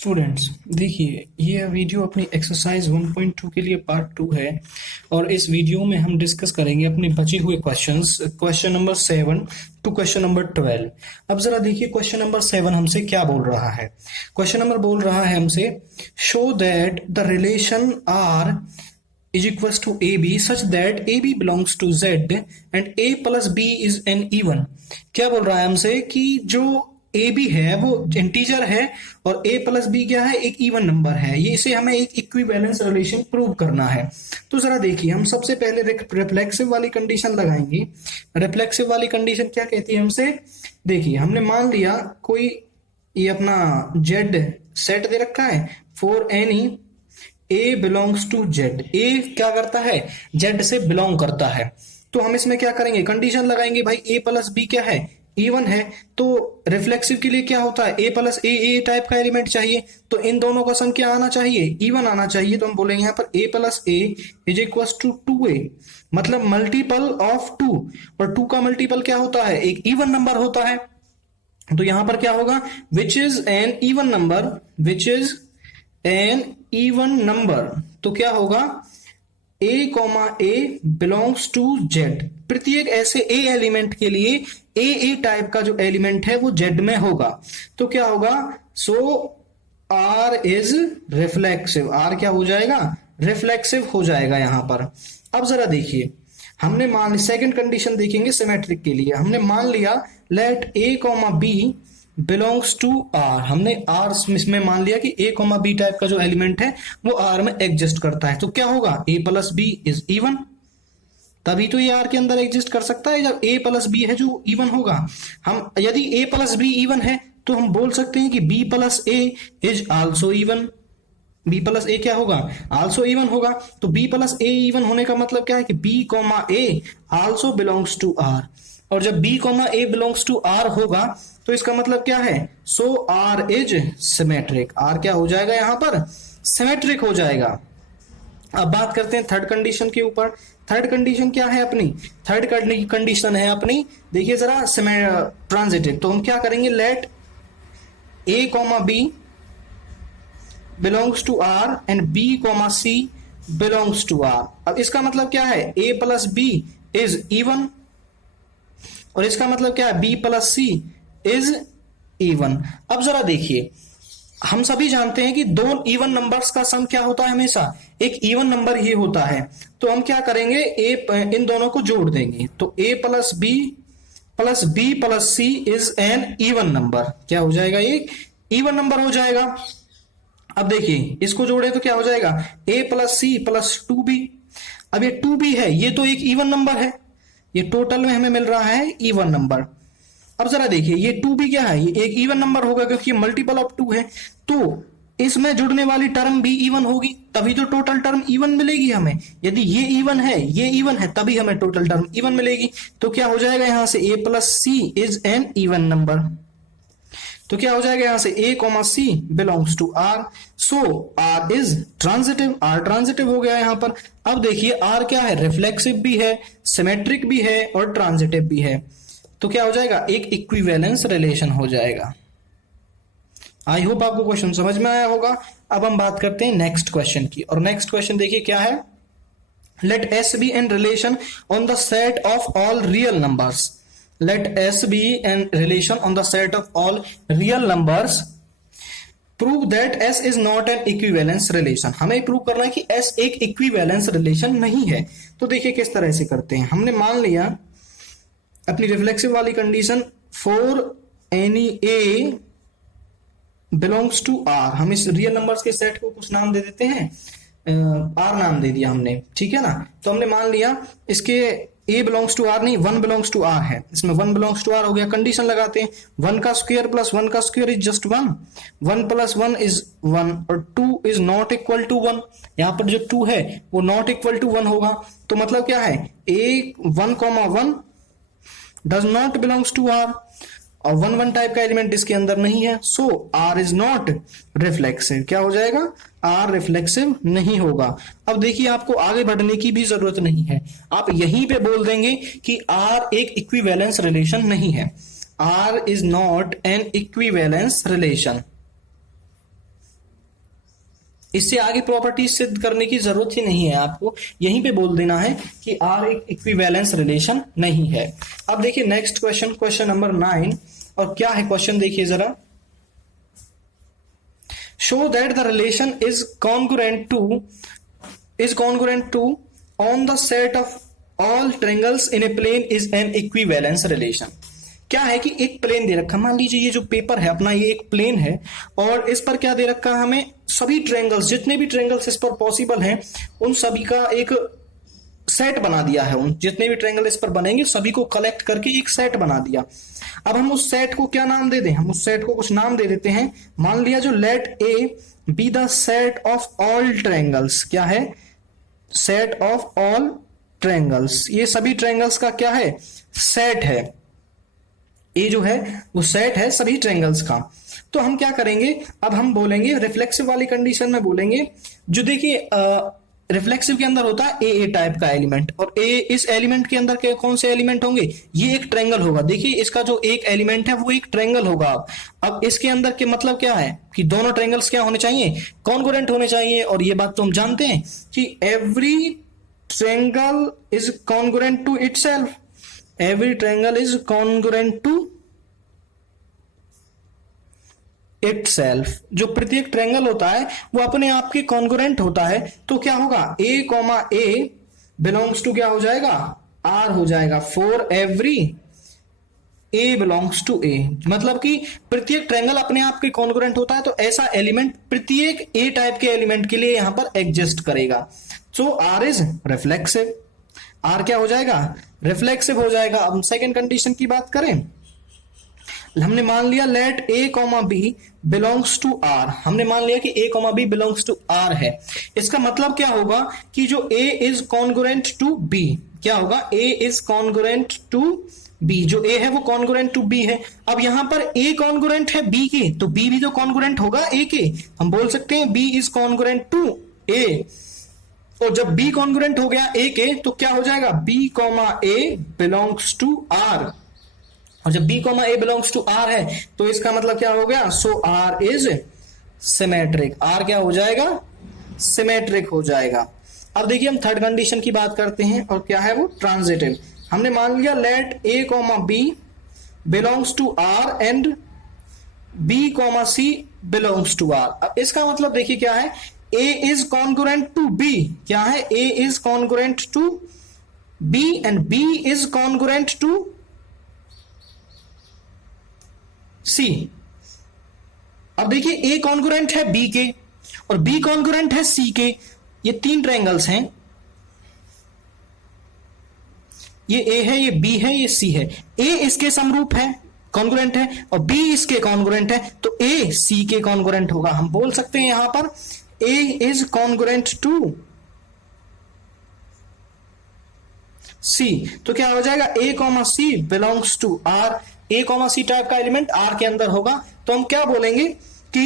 Students देखिए, ये video अपनी एक्सरसाइज 1.2 के लिए पार्ट 2 है। और इस वीडियो में हम डिस्कस करेंगे अपने बचे हुए questions, question number 7 to question number 12। अब जरा देखिए क्वेश्चन नंबर 7 हमसे क्या बोल रहा है। क्वेश्चन नंबर बोल रहा है हमसे, show that the relation R is equals to AB such that AB belongs to Z and A plus B is an even। क्या बोल रहा है हमसे कि जो AB है वो इंटीजर है और A प्लस B क्या है, एक इवन नंबर है। ये इसे हमें एक इक्विवेलेंस रिलेशन प्रूव करना है। तो जरा देखिए, हम सबसे पहले रिफ्लेक्सिव वाली कंडीशन लगाएंगे। रिफ्लेक्सिव वाली कंडीशन क्या कहती है हमसे, देखिए हमने मान लिया कोई ये अपना Z सेट दे रखा है for any A belongs to Z। A क्या करता है, Z से बिलोंग करता है। तो हम इसमें क्या करेंगे, कंडीशन लगाएंगे भाई A प्लस B क्या है, इवन है। तो रिफ्लेक्सिव के लिए क्या होता है, A प्लस ए टाइप का एलिमेंट चाहिए, तो इन दोनों का सम क्या आना चाहिए, इवन आना चाहिए। तो हम बोलेंगे यहाँ पर A plus A is equal to 2A, मतलब मल्टीपल ऑफ 2। और 2 का मल्टीपल क्या होता है, एक इवन नंबर होता है। तो यहां पर क्या होगा, which is an even number, which is an even number. तो क्या होगा, A comma A belongs to Z। प्रत्येक ऐसे A एलिमेंट के लिए A टाइप का जो एलिमेंट है वो Z में होगा। तो क्या होगा, सो R इज रिफ्लेक्सिव। R क्या हो जाएगा, रिफ्लेक्सिव हो जाएगा यहां पर। अब जरा देखिए, हमने मान सेकंड कंडीशन देखेंगे सिमेट्रिक के लिए। हमने मान लिया let A comma B belongs to R। हमने R इसमें मान लिया कि A कॉमा B टाइप का जो एलिमेंट है वो R में एग्जिस्ट करता है। तो क्या होगा, A plus B is even. तभी तो ये R के अंदर एग्जिस्ट कर सकता है जब A प्लस B है जो इवन होगा। हम यदि A प्लस B इवन है तो हम बोल सकते हैं कि B plus A is also even. B plus A क्या होगा, आल्सो इवन होगा। तो B प्लस A इवन होने का मतलब क्या है कि B comma A also belongs to R। और जब B comma A belongs to R होगा तो इसका मतलब क्या है, so R is symmetric. R क्या हो जाएगा, यहां पर सिमेट्रिक हो जाएगा। अब बात करते हैं थर्ड कंडीशन के ऊपर। थर्ड कंडीशन क्या है अपनी, थर्ड कंडीशन है अपनी, देखिए जरा ट्रांजिटिव। तो हम क्या करेंगे, let A comma B belongs to R and B comma C belongs to R। अब इसका मतलब क्या है, A plus B is even, और इसका मतलब क्या है, B plus C is even. अब जरा देखिए, हम सभी जानते हैं कि दो इवन नंबर्स का सम क्या होता है, हमेशा एक इवन नंबर ही होता है। तो हम क्या करेंगे, इन दोनों को जोड़ देंगे। तो A plus B plus B plus C is an even number. क्या हो जाएगा, एक इवन नंबर हो जाएगा। अब देखिए इसको जोड़े तो क्या हो जाएगा, A plus C plus 2B। अब ये 2B है, ये तो एक इवन नंबर है, ये टोटल में हमें मिल रहा है इवन नंबर। अब जरा देखिए ये 2B क्या है, ये एक इवन नंबर होगा क्योंकि मल्टीपल ऑफ 2 है। तो इसमें जुड़ने वाली टर्म भी इवन होगी, तभी तो टोटल टर्म इवन मिलेगी हमें। यदि ये इवन है, ये इवन है, तभी हमें टोटल टर्म इवन मिलेगी। तो क्या हो जाएगा यहां से, A plus C is an even number. तो क्या हो जाएगा यहां से, A comma C belongs to R, so R is transitive. R transitive हो गया यहां पर। अब देखिए R क्या है, रिफ्लेक्सिव भी है, सिमेट्रिक भी है और ट्रांजिटिव भी है। तो क्या हो जाएगा, एक इक्विवेलेंस रिलेशन हो जाएगा। आई होप आपको क्वेश्चन समझ में आया होगा। अब हम बात करते हैं नेक्स्ट क्वेश्चन की, और नेक्स्ट क्वेश्चन देखिए क्या है, let S be an relation on the set of all real numbers. Let S be an relation on the set of all real numbers, prove that S is not an equivalence relation. हमें prove करना है कि S एक equivalence relation नहीं है। तो देखिए किस तरह से करते हैं। हमने मान लिया अपनी रिफ्लेक्सिव वाली condition for any A belongs to R। हम इस रियल नंबर्स के सेट को कुछ नाम दे देते हैं, R नाम दे दिया हमने, ठीक है ना। तो हमने मान लिया इसके A बिलोंग्स टू R नहीं, 1 बिलोंग्स टू R है, इसमें 1 बिलोंग्स टू R हो गया। कंडीशन लगाते हैं, 1 का स्क्वायर प्लस 1 का square is just 1, 1 plus 1 is 1 और 2 इज नॉट इक्वल टू 1। यहाँ पर जो 2 है वो नॉट इक्वल टू 1 होगा। तो मतलब क्या है, A 1 comma 1 does not belongs to R, और 1 1 टाइप का एलिमेंट इसके अंदर नहीं है। So R is not reflexive. क्या हो जाएगा, R रिफ्लेक्सिव नहीं होगा। अब देखिए आपको आगे बढ़ने की भी जरूरत नहीं है, आप यहीं पे बोल देंगे कि R एक इक्विवेलेंस रिलेशन नहीं है। R is not an equivalence relation. इससे आगे प्रॉपर्टी सिद्ध करने की जरूरत ही नहीं है, आपको यहीं पे बोल देना है कि R एक इक्विवेलेंस रिलेशन नहीं है। अब देखिए नेक्स्ट क्वेश्चन, क्वेश्चन नंबर 9, और क्या है क्वेश्चन देखिए जरा। Show that the relation is congruent to on the set of all triangles in a plane is an equivalence relation. क्या है कि एक प्लेन दे रखा, मान लीजिए ये जो पेपर है अपना, ये एक प्लेन है और इस पर क्या दे रखा है हमें, सभी ट्रायंगल्स, जितने भी ट्रायंगल्स इस पर पॉसिबल हैं उन सभी का एक सेट बना दिया है। उन जितने भी ट्रायंगल इस पर बनेंगे सभी को कलेक्ट करके एक सेट बना दिया। अब हम उस सेट को क्या नाम दे दें, हम उस सेट को कुछ नाम दे देते हैं। मान लिया जो let A be the set of all triangles, क्या है, सेट ऑफ ऑल ट्रायंगल्स, ये सभी ट्रायंगल्स का क्या है, सेट है। ए जो है वो सेट है सभी ट्रायंगल्स का। तो हम क्या करेंगे, अब हम बोलेंगे रिफ्लेक्सिव वाली कंडीशन में बोलेंगे, जो देखिए रिफ्लेक्सिव के अंदर होता है ए टाइप का एलिमेंट, और ए इस एलिमेंट के अंदर के कौन से एलिमेंट होंगे, ये एक ट्रायंगल होगा। देखिए इसका जो एक एलिमेंट है वो एक ट्रायंगल होगा। अब इसके अंदर के मतलब क्या है कि दोनों ट्रायंगल्स क्या होने चाहिए, कॉन्ग्रुएंट होने चाहिए। और ये बात तो हम जानते हैं कि every triangle is congruent to itself, every triangle is congruent to itself. जो प्रत्येक ट्रायंगल होता है वो अपने आप के कॉन्ग्रुएंट होता है। तो क्या होगा, A comma A belongs to क्या हो जाएगा, आर हो जाएगा, for every A belongs to A. मतलब कि प्रत्येक ट्रायंगल अपने आप के कॉन्ग्रुएंट होता है, तो ऐसा एलिमेंट प्रत्येक ए टाइप के एलिमेंट के लिए यहां पर एग्जिस्ट करेगा। सो आर इज रिफ्लेक्सिव, आर क्या हो जाएगा, रिफ्लेक्सिव हो जाएगा। अब सेकेंड कंडीशन की बात करें, हमने मान लिया let A comma B belongs to R, हमने मान लिया कि A comma B belongs to R है। इसका मतलब क्या होगा कि जो A is congruent to B, क्या होगा, A is congruent to B, जो ए है वो कॉन्ग्रुएंट टू बी है। अब यहां पर ए कॉन्ग्रुएंट है बी के, तो बी भी तो कॉन्ग्रुएंट होगा ए के। हम बोल सकते हैं बी इज कॉन्ग्रुएंट टू ए, और जब बी कॉन्ग्रुएंट हो गया ए के तो क्या हो जाएगा, B comma A belongs to R. और जब b comma A belongs to R है तो इसका मतलब क्या हो गया, so R is symmetric, R क्या हो जाएगा, सिमेट्रिक हो जाएगा। अब देखिए हम थर्ड कंडीशन की बात करते हैं, और क्या है वो, ट्रांजिटिव। हमने मान लिया let A comma B belongs to R and B comma C belongs to R. अब इसका मतलब देखिए क्या है, a is congruent to b, क्या है, a is congruent to b and b is congruent to C। अब देखिए a कॉन्ग्रुएंट है b के और b कॉन्ग्रुएंट है c के, ये तीन ट्रायंगल्स हैं, ये a है, ये b है, ये c है। a इसके समरूप है, कॉन्ग्रुएंट है, और b इसके कॉन्ग्रुएंट है, तो a c के कॉन्ग्रुएंट होगा। हम बोल सकते हैं यहां पर a is congruent to c, तो क्या हो जाएगा, a comma c belongs to r, a comma c type का एलिमेंट r के अंदर होगा। तो हम क्या बोलेंगे कि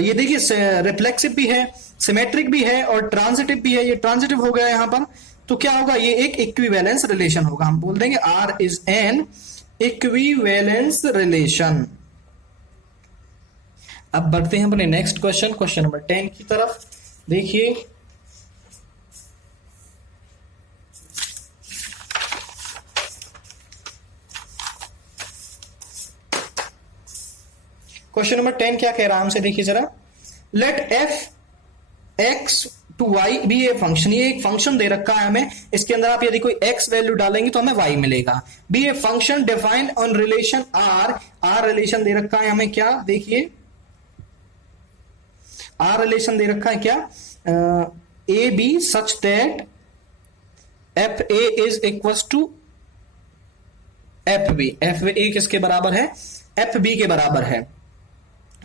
ये देखिए रिफ्लेक्सिव भी है, सिमेट्रिक भी है और ट्रांजिटिव भी है। ये ट्रांजिटिव हो गया यहां पर, तो क्या होगा, ये एक इक्विवेलेंस रिलेशन होगा। हम बोल देंगे r is an equivalence relation. अब बढ़ते हैं अपने नेक्स्ट क्वेश्चन, क्वेश्चन नंबर 10 की तरफ। देखिए क्वेश्चन नंबर 10 क्या कह रहा है हमसे, देखिए जरा। Let F X to Y be a function, ये एक फंक्शन दे रखा है हमें, इसके अंदर आप यदि कोई एक्स वैल्यू डालेंगे तो हमें वाई मिलेगा। Be a function defined on relation R, R relation दे रखा है हमें, क्या, देखिए आर रिलेशन दे रखा है क्या, A B such that F A is equal to F B, F A किसके बराबर है, एफ बी के बराबर है।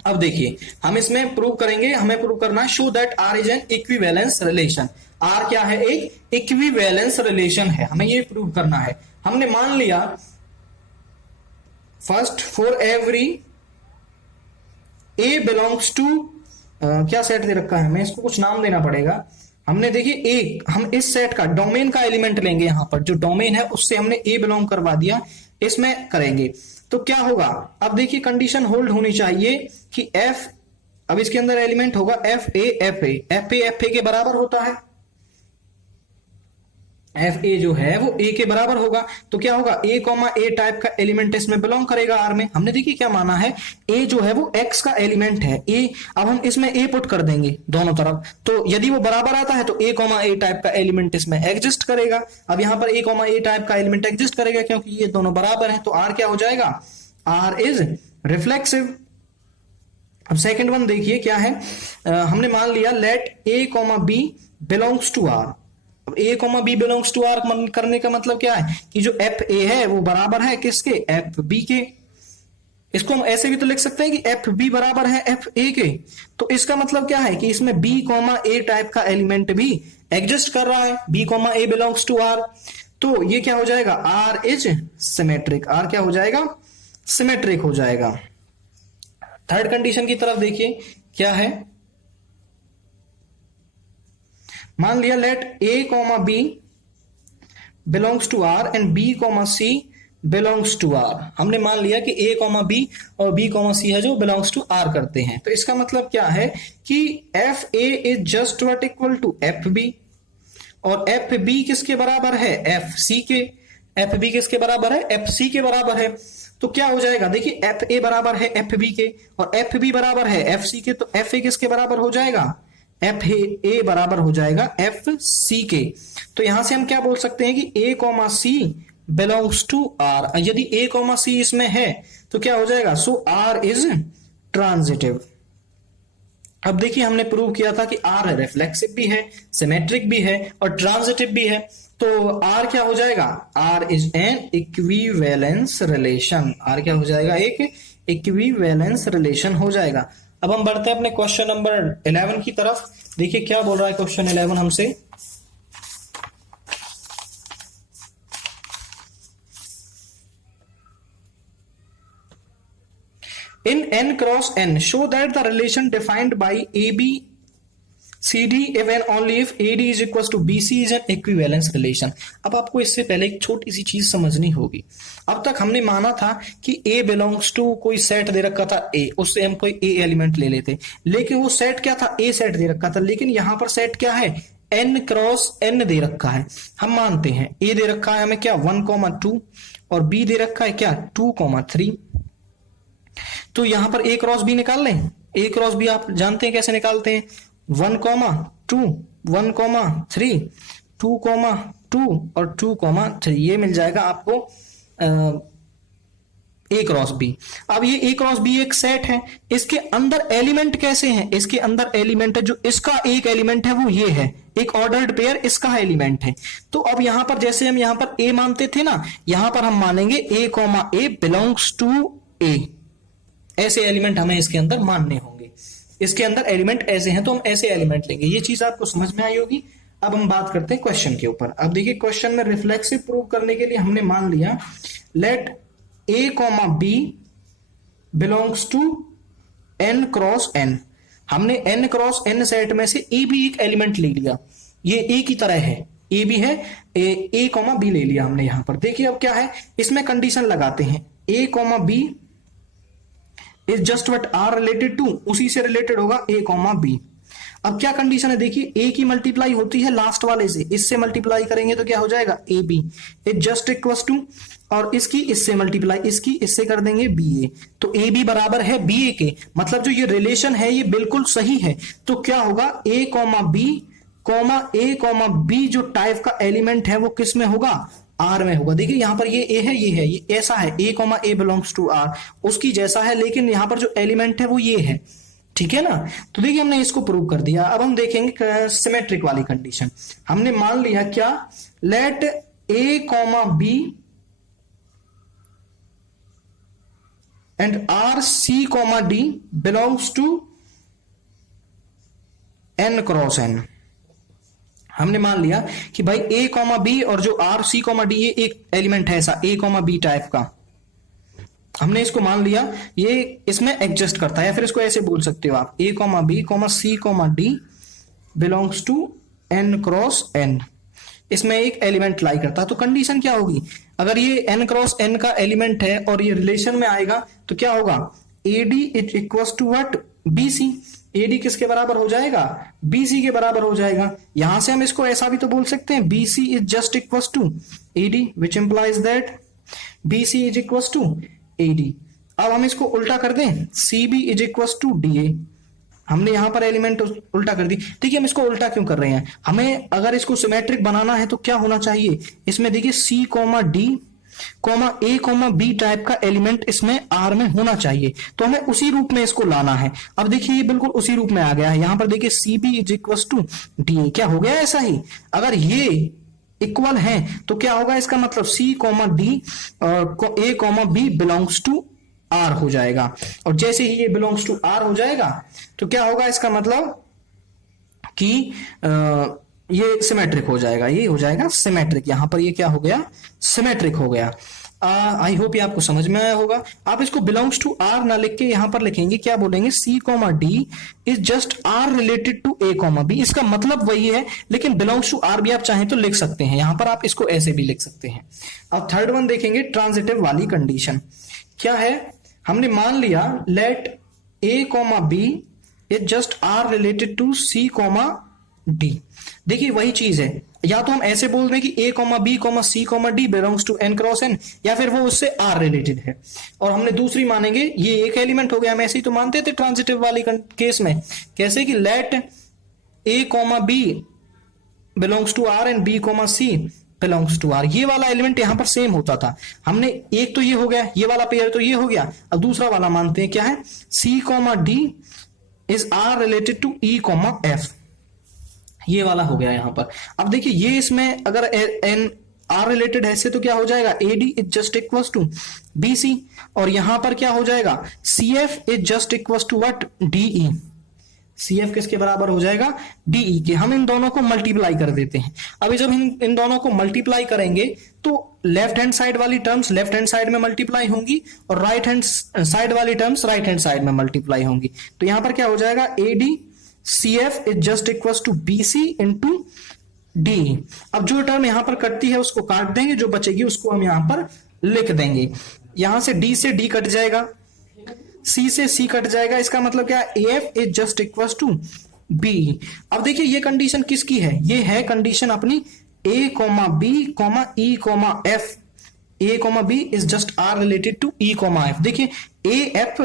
अब देखिए हम इसमें प्रूव करेंगे, हमें प्रूव करना है show that R is an equivalence relation. R क्या है, एक इक्विवेलेंस रिलेशन है, हमें ये प्रूव करना है। हमने मान लिया first for every A belongs to क्या सेट दे रखा है हमें, इसको कुछ नाम देना पड़ेगा। हमने देखिए एक, हम इस सेट का डोमेन का एलिमेंट लेंगे, यहां पर जो डोमेन है उससे हमने ए बिलोंग करवा दिया, इसमें करेंगे तो क्या होगा। अब देखिए कंडीशन होल्ड होनी चाहिए कि एफ अब इसके अंदर एलिमेंट होगा F A F A, F A के बराबर होता है, एफ ए जो है वो ए के बराबर होगा, तो क्या होगा ए कॉमा ए टाइप का एलिमेंट इसमें बिलोंग करेगा आर में। हमने देखिए क्या माना है, ए जो है वो एक्स का एलिमेंट है, ए, अब हम इसमें ए पुट कर देंगे दोनों तरफ, तो यदि वो बराबर आता है तो ए कॉमा ए टाइप का एलिमेंट इसमें एग्जिस्ट करेगा। अब यहां पर ए कॉमा ए टाइप का एलिमेंट एग्जिस्ट करेगा क्योंकि ये दोनों बराबर है, तो आर क्या हो जाएगा, आर इज रिफ्लेक्सिव। अब सेकेंड वन देखिए क्या है, हमने मान लिया let A comma B belongs to R. अब A comma B belongs to R करने का मतलब क्या है कि जो एफ ए है वो बराबर है किसके, एफ बी के। इसको हम ऐसे भी तो लिख सकते हैं कि एफ बी बराबर है एफ ए के, तो इसका मतलब क्या है कि इसमें बी कॉमा ए टाइप का एलिमेंट भी एग्जिस्ट कर रहा है, B comma A belongs to R, तो ये क्या हो जाएगा, आर इज सिमेट्रिक, आर क्या हो जाएगा, सिमेट्रिक हो जाएगा। थर्ड कंडीशन की तरफ देखिए क्या है, मान लिया let A comma B belongs to R and B comma C belongs to R. हमने मान लिया कि ए कॉमा बी और बी कॉमा सी है जो बिलोंग्स टू आर करते हैं, तो इसका मतलब क्या है कि F A is just what equal to F B, और एफ बी किसके बराबर है, एफ सी के, एफ बी किसके बराबर है, एफ सी के बराबर है। तो क्या हो जाएगा, देखिए एफ ए बराबर है एफ बी के और एफ बी बराबर है एफ सी के, तो एफ ए किसके बराबर हो जाएगा, एफ ए बराबर हो जाएगा एफ सी के। तो यहां से हम क्या बोल सकते हैं कि A comma C belongs to R, यदि ए कॉमा सी इसमें है तो क्या हो जाएगा, सो आर इज ट्रांजिटिव। अब देखिए हमने प्रूव किया था कि आर रिफ्लेक्सिव भी है, सिमेट्रिक भी है और ट्रांजिटिव भी है, तो आर क्या हो जाएगा, R is an equivalence relation, R क्या हो जाएगा, एक इक्विवेलेंस रिलेशन हो जाएगा। अब हम बढ़ते हैं अपने क्वेश्चन नंबर 11 की तरफ। देखिए क्या बोल रहा है क्वेश्चन 11 हमसे, in n cross n show that the relation defined by AB CD if and only if AD is equals to BC is an equivalence relation। अब आपको इससे पहले एक छोटी सी चीज समझनी होगी। अब तक हमने माना था कि A बिलोंग्स टू कोई सेट दे रखा था A, उससे हम कोई A एलिमेंट ले लेते, लेकिन वो सेट क्या था, A सेट दे रखा था, लेकिन यहां पर सेट क्या है, n क्रॉस n दे रखा है। हम मानते हैं A दे रखा है हमें क्या 1,2 और B दे रखा है क्या 2,3, तो यहां पर A क्रॉस B निकाल लें। A क्रॉस B आप जानते हैं कैसे निकालते हैं, 1,2 1,3 2,2 और 2,3, ये मिल जाएगा आपको A क्रॉस B। अब ये A क्रॉस B एक सेट है, इसके अंदर एलिमेंट कैसे हैं, इसके अंदर एलिमेंट है जो इसका एक एलिमेंट है वो ये है, एक ऑर्डर्ड पेयर इसका एलिमेंट है। तो अब यहां पर जैसे हम यहां पर A मानते थे ना, यहां पर हम मानेंगे A comma A belongs to A, ऐसे एलिमेंट हमें इसके अंदर मानने होंगे, इसके अंदर एलिमेंट ऐसे हैं तो हम ऐसे एलिमेंट लेंगे। ये चीज आपको समझ में आई होगी। अब हम बात करते हैं क्वेश्चन के ऊपर। अब देखिए क्वेश्चन में रिफ्लेक्सिव प्रूव करने के लिए हमने मान लिया let A comma B belongs to N cross N. हमने एन क्रॉस एन सेट में से ए भी एक एलिमेंट ले लिया, ये ए की तरह है, ए भी है, ए कॉमा बी ले लिया हमने यहां पर। देखिए अब क्या है, इसमें कंडीशन लगाते हैं, A comma B is just what are related to, उसी से रिलेटेड होगा ए कॉमा बी। अब क्या कंडीशन है, देखिए ए की मल्टीप्लाई होती है लास्ट वाले से, इससे मल्टीप्लाई करेंगे तो क्या हो जाएगा A B is just equal to, और इसकी इससे मल्टीप्लाई, इसकी इससे कर देंगे बी ए, तो ए बी बराबर है बी ए के, मतलब जो ये रिलेशन है ये बिल्कुल सही है। तो क्या होगा, A comma B comma A comma B जो टाइप का एलिमेंट है वो किस में होगा, आर में होगा। देखिए यहां पर ये ए है, ये है, ये ऐसा है, A comma A belongs to R, उसकी जैसा है, लेकिन यहां पर जो एलिमेंट है वो ये है, ठीक है ना। तो देखिए हमने इसको प्रूव कर दिया। अब हम देखेंगे सिमेट्रिक वाली कंडीशन। हमने मान लिया क्या, let A comma B and R C comma D belongs to N cross N. हमने मान लिया कि भाई ए कॉमा बी और जो आर सी कॉमा डी ये एक एलिमेंट है ऐसा ए कॉमा बी टाइप का, हमने इसको मान लिया ये इसमें एग्जिस्ट करता है, या फिर इसको ऐसे बोल सकते हो आप, A comma B comma C comma D belongs to N cross N, इसमें एक एलिमेंट लाई करता है। तो कंडीशन क्या होगी, अगर ये एन क्रॉस एन का एलिमेंट है और ये रिलेशन में आएगा तो क्या होगा, AD is equal to what, BC। AD किसके बराबर हो जाएगा, BC के बराबर हो जाएगा। यहां से हम इसको ऐसा भी तो बोल सकते हैं, BC is just equal to AD, which implies that BC is equal to AD। अब हम इसको उल्टा कर दें, CB is equal to DA। हमने यहां पर एलिमेंट उल्टा कर दी। देखिए हम इसको उल्टा क्यों कर रहे हैं, हमें अगर इसको सिमेट्रिक बनाना है तो क्या होना चाहिए, इसमें देखिए C, D, A, B type का एलिमेंट इसमें R में होना चाहिए, तो हमें उसी रूप में इसको लाना है। अब देखिए ये बिल्कुल उसी रूप में आ गया है। यहां पर देखिए CB is equal to DA, क्या हो गया ऐसा ही। अगर ये इक्वल है तो क्या होगा, इसका मतलब C, D और A, B belongs to R हो जाएगा। और जैसे ही ये बिलोंग्स टू R हो जाएगा तो क्या होगा, इसका मतलब कि ये सिमेट्रिक हो जाएगा, ये हो जाएगा सिमेट्रिक। यहां पर ये क्या हो गया, सिमेट्रिक हो गया। आई होप ये आपको समझ में आया होगा। आप इसको बिलोंग्स टू R ना लिख के यहां पर लिखेंगे, क्या बोलेंगे, C, D is just R related to A, B। इसका मतलब वही है, लेकिन बिलोंग्स टू R भी आप चाहें तो लिख सकते हैं। यहां पर आप इसको ऐसे भी लिख सकते हैं। अब थर्ड वन देखेंगे, ट्रांजिटिव वाली कंडीशन क्या है। हमने मान लिया let A, B is just R related to C, D। देखिए वही चीज है, या तो हम ऐसे बोल दें कि A, B, C, D belongs to N cross N, या फिर वो उससे R रिलेटेड है। और हमने दूसरी मानेंगे, ये एक एलिमेंट हो गया, हम ऐसे ही तो मानते थे ट्रांजिटिव वाली केस में, कैसे कि let A, B belongs to R and B, C belongs to R। ये वाला एलिमेंट यहां पर सेम होता था। हमने एक तो ये हो गया, ये वाला पेयर तो ये हो गया। अब दूसरा वाला मानते हैं क्या है, C, D is R related to E, F। ये वाला हो गया यहां पर। अब देखिए ये इसमें अगर N R रिलेटेड है इससे तो क्या हो जाएगा, AD is just equal to BC, और यहां पर क्या हो जाएगा, CF is just equal to what, DE। CF किसके बराबर हो जाएगा, DE के। हम इन दोनों को मल्टीप्लाई कर देते हैं। अभी जब हम इन दोनों को मल्टीप्लाई करेंगे तो लेफ्ट हैंड साइड वाली टर्म्स लेफ्ट हैंड साइड में मल्टीप्लाई होंगी, और राइट हैंड साइड वाली टर्म्स राइट हैंड साइड में मल्टीप्लाई होंगी। तो यहां पर क्या हो जाएगा, AD CF is just equal to BC into DE। अब जो टर्म यहां पर कटती है उसको काट देंगे, जो बचेगी उसको हम यहां पर लिख देंगे। यहां से D से D कट जाएगा, C से C कट जाएगा, इसका मतलब क्या, AF is just equal to BE। अब देखिए ये कंडीशन किसकी है, ये है कंडीशन अपनी A, B, E, F। A, B is just R related to E, F। देखिए AF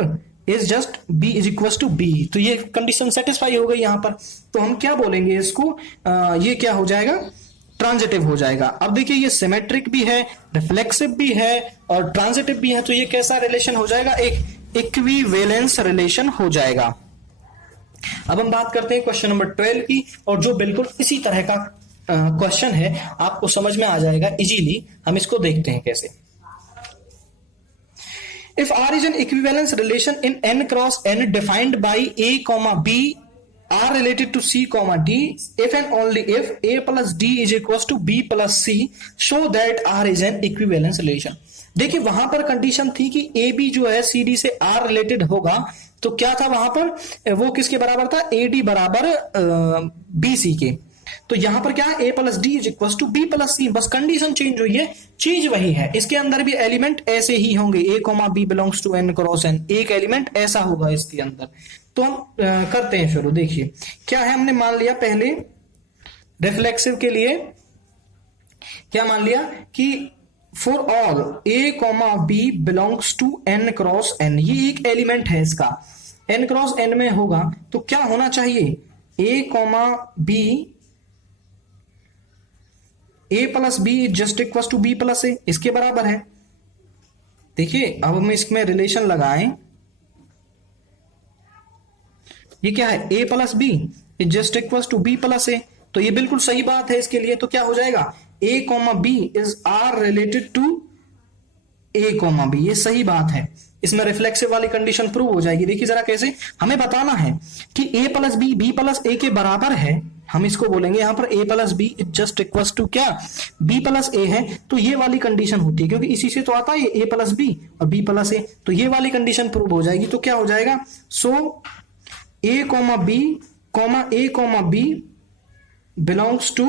is just B is equal to B, तो ये कंडीशन सेटिस्फाई हो गई यहां पर। तो हम क्या बोलेंगे इसको, ये क्या हो जाएगा, ट्रांजिटिव हो जाएगा। अब देखिए ये सिमेट्रिक भी है, रिफ्लेक्सिव भी है और ट्रांजिटिव भी है, तो ये कैसा रिलेशन हो जाएगा, एक इक्विवेलेंस रिलेशन हो जाएगा। अब हम बात करते हैं क्वेश्चन नंबर 12 की, और जो बिल्कुल इसी तरह का क्वेश्चन है, आपको समझ में आ जाएगा इजीली। हम इसको देखते हैं कैसे। If R is an equivalence relation in N cross N defined by A, B are related to C, D, if and only if A plus D is equals to B plus C, show that R is an equivalence relation। देखिए वहां पर condition थी कि A B जो है C D से R related होगा, तो क्या था वहां पर, वो किसके बराबर था, AD बराबर BC के। तो यहां पर क्या है, A plus D is equal to B plus C, बस कंडीशन चेंज हुई है, चीज वही है। इसके अंदर भी एलिमेंट ऐसे ही होंगे, A, B belongs to N cross N, एक एलिमेंट ऐसा होगा इसके अंदर। तो हम करते हैं शुरू। देखिए क्या है, हमने मान लिया पहले रिफ्लेक्सिव के लिए क्या मान लिया कि for all A, B belongs to N cross N, ये एक एलिमेंट है इसका, N क्रॉस N में होगा, तो क्या होना चाहिए, A, B A plus B is just equal to B plus A, इसके बराबर है। देखिए अब हम इसमें रिलेशन लगाएं, ये क्या है, A plus B is just equal to B plus A, तो ये बिल्कुल सही बात है इसके लिए। तो क्या हो जाएगा, A, B is R related to A, B, ये सही बात है। इसमें रिफ्लेक्सिव वाली कंडीशन प्रूव हो जाएगी। देखिए जरा कैसे, हमें बताना है कि A plus B B plus A के बराबर है। हम इसको बोलेंगे यहां पर A plus B is just equal to क्या, B प्लस A है, तो ये वाली कंडीशन होती है, क्योंकि इसी से तो आता है A प्लस B और B प्लस A, तो ये वाली कंडीशन प्रूव हो जाएगी। तो क्या हो जाएगा, so A, B belongs to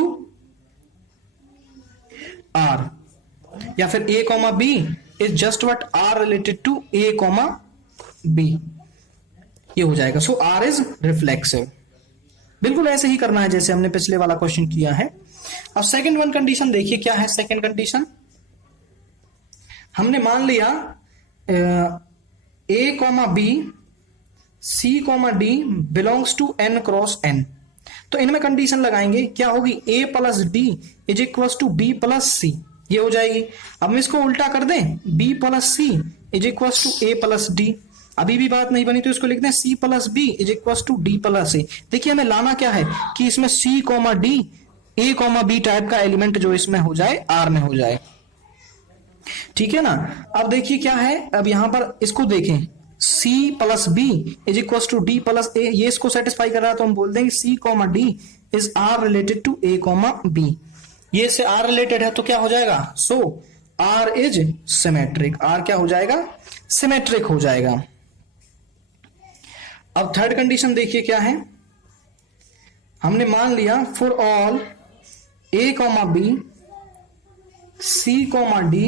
R, या फिर A, B is just what R related to A, B, ये हो जाएगा। So R is reflexive. बिल्कुल ऐसे ही करना है जैसे हमने पिछले वाला क्वेश्चन किया है। अब सेकंड वन कंडीशन देखिए क्या है। सेकंड कंडीशन हमने मान लिया A comma B C comma D belongs to N cross N. तो इनमें कंडीशन लगाएंगे, क्या होगी, A plus D is equal to B plus C, ये हो जाएगी। अब हम इसको उल्टा कर दें, B plus C is equal to A plus D. अभी भी बात नहीं बनी तो इसको लिख दें C plus B is equal to D plus A. देखिए हमें लाना क्या है कि इसमें C comma D A comma B type का एलिमेंट जो इसमें हो जाए आर में हो जाए, ठीक है ना। अब देखिए क्या है, अब यहां पर इसको देखें, C plus B is equal to D plus A, ये इसको सेटिस्फाई कर रहा है तो हम बोल देंगे C comma D is R related to A comma B. ये से आर रिलेटेड है तो क्या हो जाएगा, so R is symmetric. R क्या हो जाएगा, सिमेट्रिक हो जाएगा। अब थर्ड कंडीशन देखिए क्या है, हमने मान लिया for all A comma B C comma D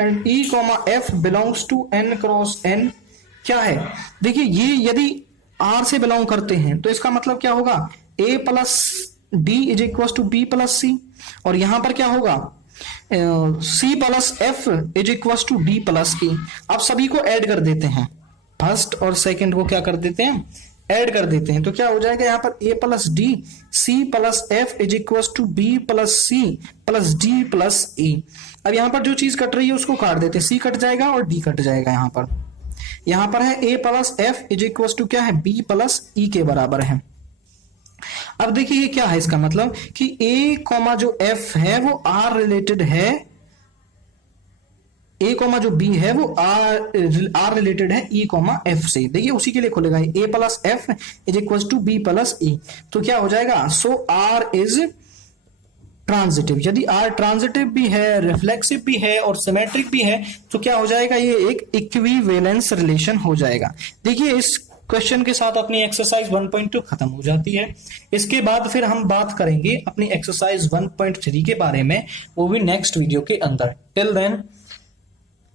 and E comma F belongs to N cross N. क्या है, देखिए ये यदि आर से बिलोंग करते हैं तो इसका मतलब क्या होगा, A plus D is equal to B plus C, और यहां पर क्या होगा, C plus F is equal to D plus E. अब सभी को ऐड कर देते हैं, फर्स्ट और सेकंड को क्या कर देते हैं, ऐड कर देते हैं। तो क्या हो जाएगा यहाँ पर A plus D C plus F is equal to B plus C plus D plus E. अब यहां पर जो चीज कट रही है उसको काट देते हैं, सी कट जाएगा और डी कट जाएगा। यहां पर है A plus F is equal to क्या है, बी प्लस ई के बराबर है। अब देखिए ये क्या है, इसका मतलब कि ए कॉमा जो एफ है वो आर रिलेटेड है, ए कॉमा जो बी है वो आर रिलेटेड है ई कॉमा एफ से। देखिए उसी के लिए खोलेगा, A plus F is equal to B plus E. तो क्या हो जाएगा, सो आर इज ट्रांजिटिव। यदि आर ट्रांजिटिव भी है, रिफ्लेक्सिव भी है और सिमेट्रिक भी है तो क्या हो जाएगा, ये एक इक्विवेलेंस रिलेशन हो जाएगा। देखिए इस क्वेश्चन के साथ अपनी एक्सरसाइज 1.2 खत्म हो जाती है। इसके बाद फिर हम बात करेंगे अपनी एक्सरसाइज 1.3 के बारे में, वो भी नेक्स्ट वीडियो के अंदर। Till then